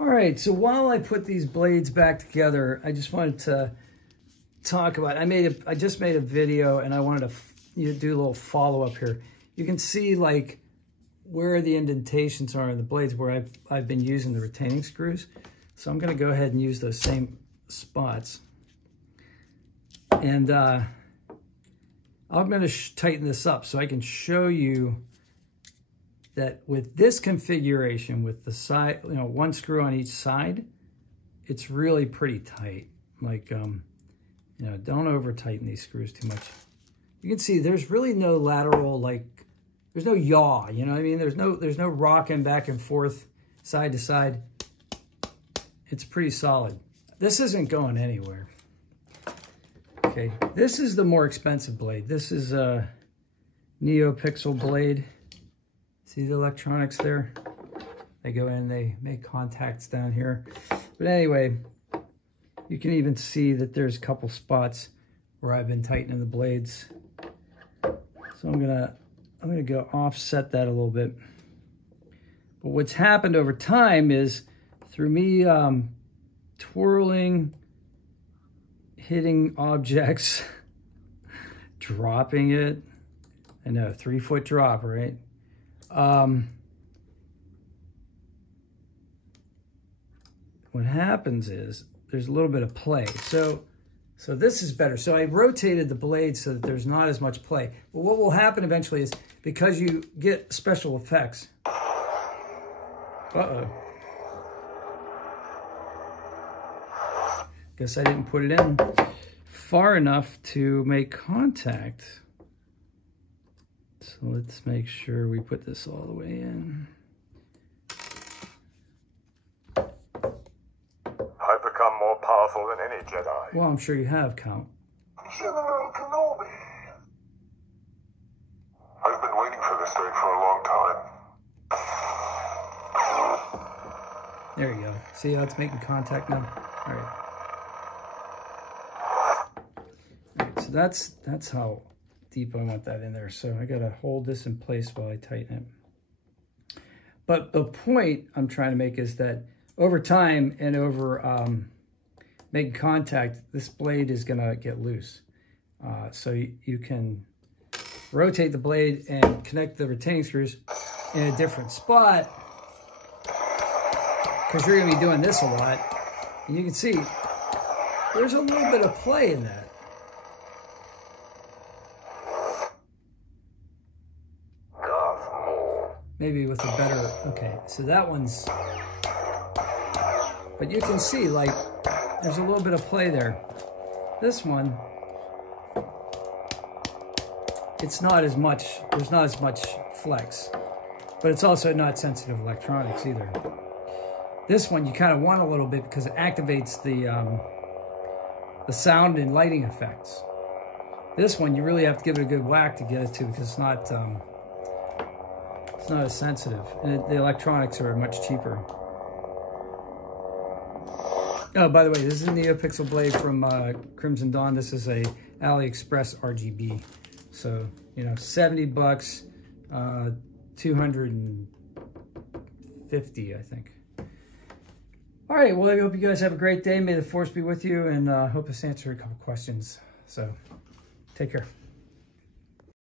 All right, so while I put these blades back together, I just wanted to talk about, I just made a video and I wanted to do a little follow-up here. You can see like where the indentations are in the blades where I've been using the retaining screws. So I'm gonna go ahead and use those same spots. And I'm gonna tighten this up so I can show you that with this configuration, with the side, one screw on each side, it's really pretty tight. Like, don't over tighten these screws too much. You can see there's really no lateral, like, there's no yaw, you know what I mean? There's no rocking back and forth, side to side. It's pretty solid. This isn't going anywhere. Okay, this is the more expensive blade. This is a Neopixel blade. See the electronics there? They go in, they make contacts down here. But anyway, you can even see that there's a couple spots where I've been tightening the blades. So I'm gonna go offset that a little bit. But what's happened over time is through me twirling, hitting objects, dropping it. I know, 3-foot drop, right? What happens is there's a little bit of play. So this is better. So I rotated the blade so that there's not as much play. But what will happen eventually is because you get special effects. Uh-oh. Guess I didn't put it in far enough to make contact. So let's make sure we put this all the way in. I've become more powerful than any Jedi. Well, I'm sure you have, Count. General Kenobi. I've been waiting for this day for a long time. There you go. See how it's making contact now? All right. All right, so that's how deep I want that in there. So I gotta hold this in place while I tighten it. But the point I'm trying to make is that over time and over making contact, this blade is gonna get loose. So you can rotate the blade and connect the retaining screws in a different spot because you're gonna be doing this a lot. And you can see there's a little bit of play in that. Maybe with a better, okay, so that one's, but you can see like there's a little bit of play there. This one, it's not as much, there's not as much flex, but it's also not sensitive electronics either. This one you kind of want a little bit because it activates the sound and lighting effects. This one you really have to give it a good whack to get it to because it's not as sensitive, and the electronics are much cheaper. Oh, by the way, this is a Neopixel blade from Crimson Dawn. This is a AliExpress RGB. So, 70 bucks, 250, I think. All right, well, I hope you guys have a great day. May the force be with you, and hope this answered a couple questions. So, take care.